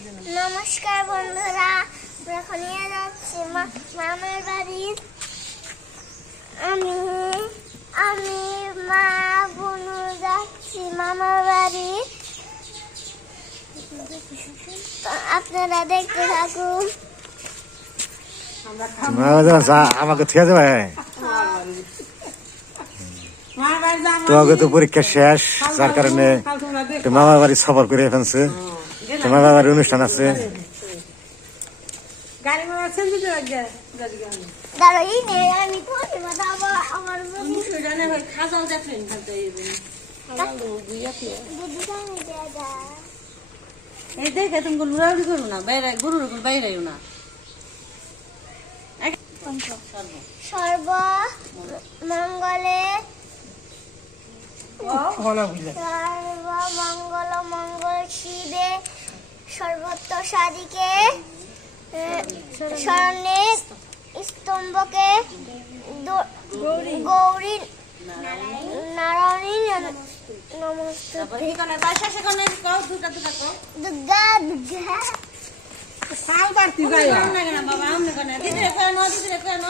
নমস্কার বন্ধুরা আমরা এখন নিয়ে যাচ্ছি মামার বাড়ি। আমি আমি মা বোনু যাচ্ছি মামার বাড়ি। আপনারা দেখতে থাকুন। আমাকে ঠিক আছে ভাই। তোমাকে তো পরীক্ষা শেষ যার কারণে মামার বাড়ি সফর করে ফেলছে। তো মামার বাড়ির অনুষ্ঠান আছে। গাড়ি মামা সেন্দি দিয়ে রাখবে দাঁড়ো এই নে আমি পরে বাদাবো আমার বন্ধু খাজাও দেখলেন খালতে দুধ জানি দাদা এই দেখে তুমি লুড়াউড়ি করো না বাইরে গরুর উপর বাইরেও না। সর্ব মঙ্গলে। সর্ব মঙ্গল মঙ্গল শিবে সর্বত্র সাদিকে স্বর্ণে স্তম্ভকে গৌরী। নারায়ণী দুর্গা দুর্গা সাল পারতি যাই না বাবা আমনে কেন? দিদি রে কেন দিদি রে কেন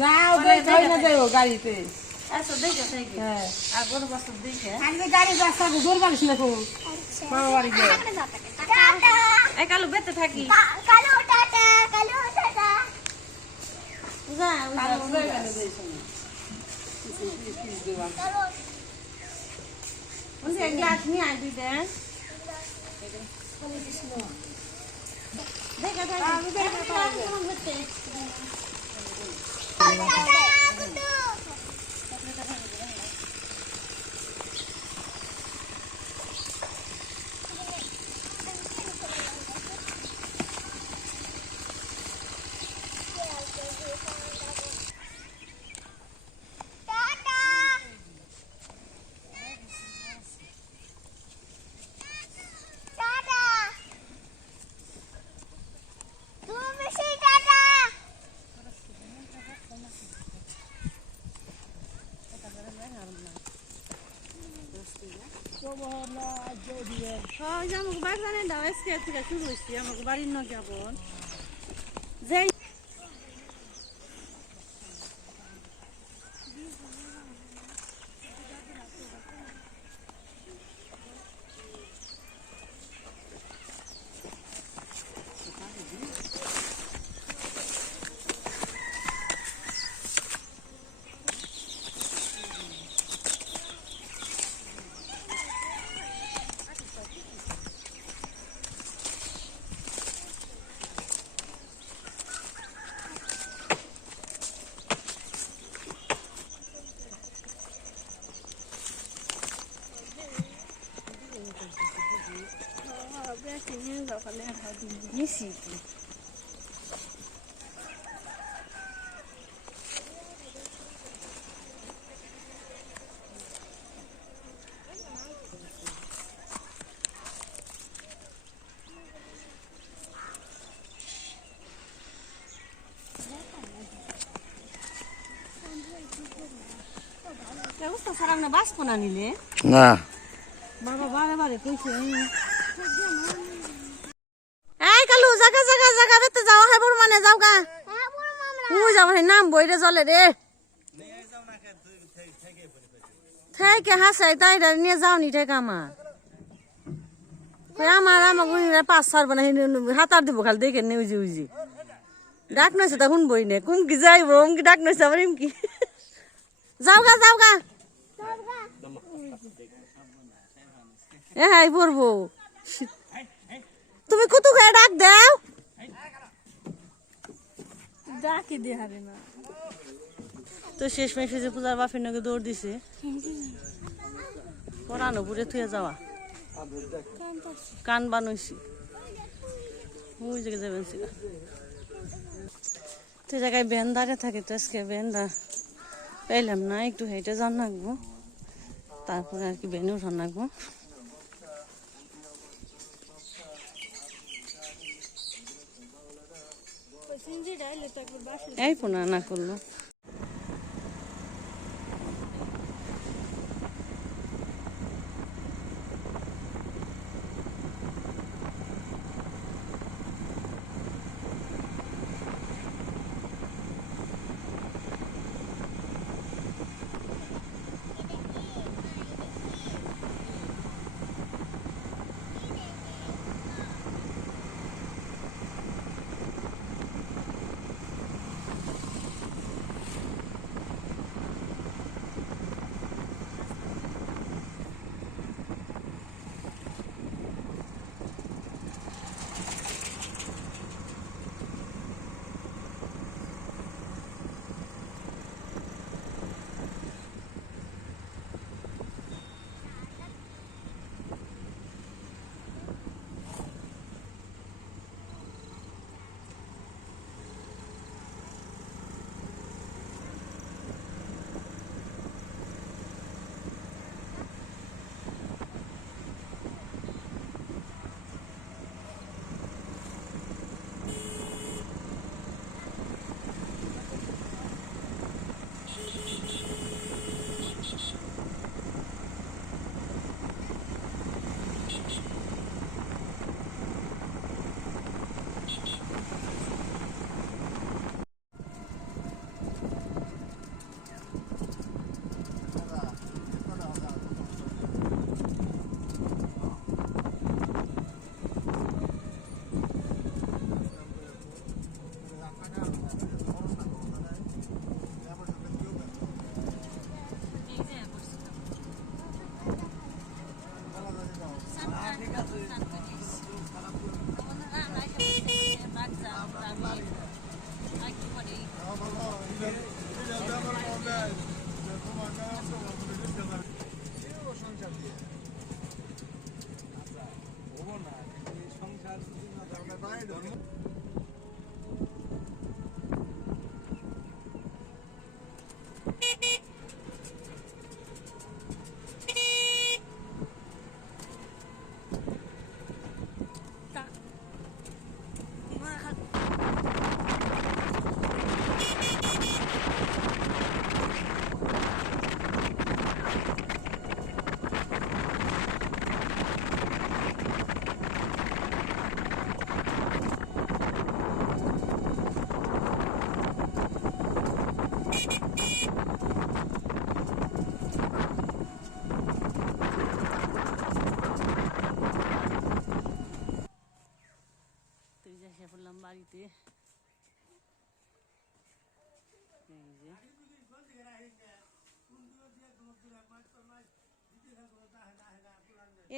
যাও দেখ না যাও গাড়িতে। আচ্ছা দেখে দেখে। হ্যাঁ। কালু বেতে থাকি। কালো টাটা কালো টাটা। গ্লাস নিয়ে আই দিতে দেখে থাকি। দেখে হ্যাঁ যে আমাকে বাড়ি জানেন দাও আজকে থেকে শুরু হয়েছি আমাকে বাড়ির ন যাবন যে সারা না বাঁচবো না নিলে? না। বাবা বারে বারে কইছে এই কালু জাগা জাগা জাগা বেতে যাও হে বড় মানে যাও গা। হ্যাঁ তুই যাও হে নাম বইরে চলে রে। থেকে হাসাই তাই নিয়ে যাও নি থেকে আমার আমার আমার গুইরা পাঁচ সার বানা হাতার দিব খালি দেখে নে উজি উজি। ডাক নইছে তা শুনবই নে কুম কি যাইব কি ডাক নইছে আবার কি যাও গা যাও গা। হাই পড়ব তুমি কত করে ডাক দাও। ডাকি দিয়ে হবে না। তো শেষ মেশে যে পূজার বাপের নাকি দৌড় দিছে। পরানো পুরে থুয়ে যাওয়া। কান বানইছি। ওই জায়গায় যাবেন তো জায়গায় ব্যান দাঁড়িয়ে থাকে তো আজকে ব্যানটা পেলাম না একটু হেঁটে যান লাগবো। তারপরে আর কি ব্যানে উঠান লাগবো এই পোনা না করল। Gracias.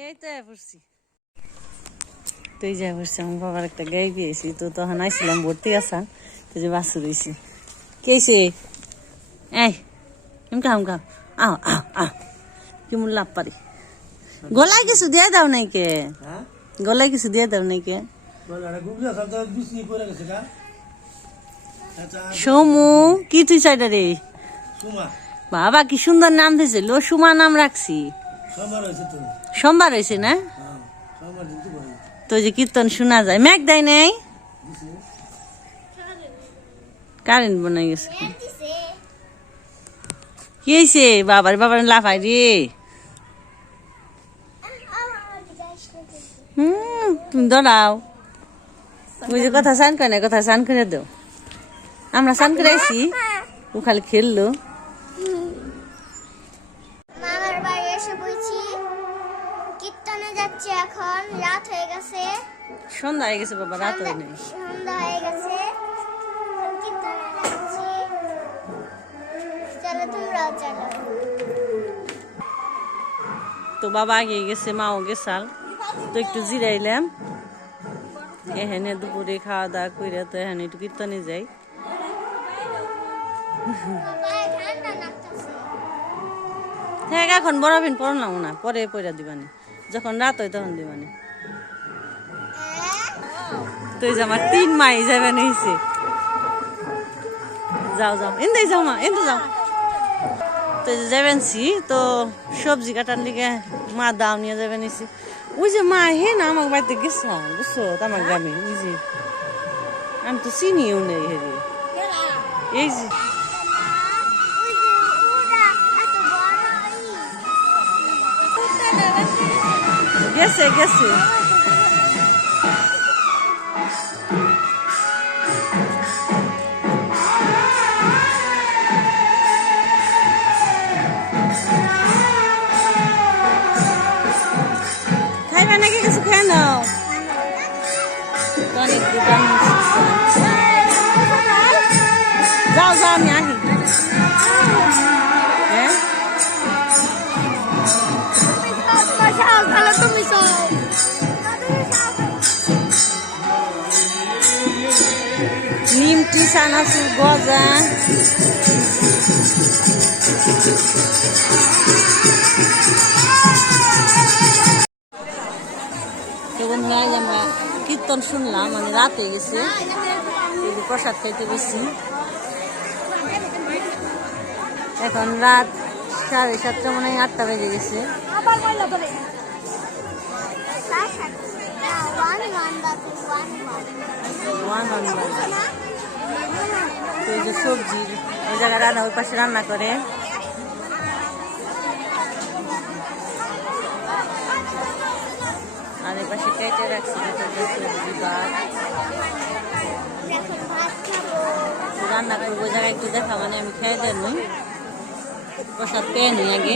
এই তো পড়ছি। তুই যা পড়ছি আমার বাবার একটা গাই পেয়েছি তো তখন আইছিলাম ভর্তি আসান তুই যে বাসু রয়েছি কেছে এই এমকা হামকা আও আও আও কি মূল লাভ পারি? গলায় কিছু দিয়ে দাও নাই কে? হ্যাঁ? গলায় কিছু দিয়ে দাও নাই কে? কা আচ্ছা সমু কি তুই চাইটা রে? বাবা কি সুন্দর নাম দিয়েছে লো সুমা নাম রাখছি। সোমবার হয়েছে না? তো যে কীর্তন শোনা যায়। ম্যাক দেয় নাই? কারেন্ট বানাই গেছে। কি হয়েছে? বাবার বাবার লাফাই রে। হুম, তুমি দাঁড়াও। ওই যে কথা সান করে কথা সান করে দাও। আমরা সান করে আইসি ও খালি খেললো। এখন রাত হয়ে গেছে। সন্ধ্যা হয়ে গেছে বাবা রাত হয় নাই সন্ধ্যা হয়ে গেছে। চলো তোমরাও চলো। তো বাবা আগে গেছে মাও গেছাল তো একটু জিরাইলাম। এখানে দুপুরে খাওয়া দাওয়া করে তো এখানে একটু কীর্তনে যাই। লাগতেছে। হ্যাঁ এখন বরাবিন পড়লাম না পরে পয়রা দিবানি। যখন রাত হয় তখন দিবানি তো এই যে আমার তিন মাই যাবে নিয়েছে যাও যাও। এন্দে যাও মা এন্দে যাও। তো যাবেন সি তো সবজি কাটার দিকে মা দাও নিয়ে যাবে নিছি। ওই যে মা, হে না আমার বাড়িতে গেছে, বুঝছ? আমার গ্রামে ওই যে। আমি তো চিনিও নেই হেরি। এই যে। বড় ই। গেছে গেছে। চানাচুর গজা। তখন আজ আমরা কীর্তন শুনলাম মানে রাত হয়ে গেছে। প্রসাদ খাইতে গেছি এখন রাত সাড়ে সাতটা মানে হয় আটটা বেজে গেছে। ওয়ান ওয়ান তো এই যে সবজি ওই জায়গায় রান্না, ওই পাশে রান্না করে। আর এই পাশে কেটে রাখছি সবজি ভাত। রান্না করব, ওই জায়গায় একটু দেখা মানে আমি খেয়ে দেন প্রসাদ পেয়ে নিই আগে।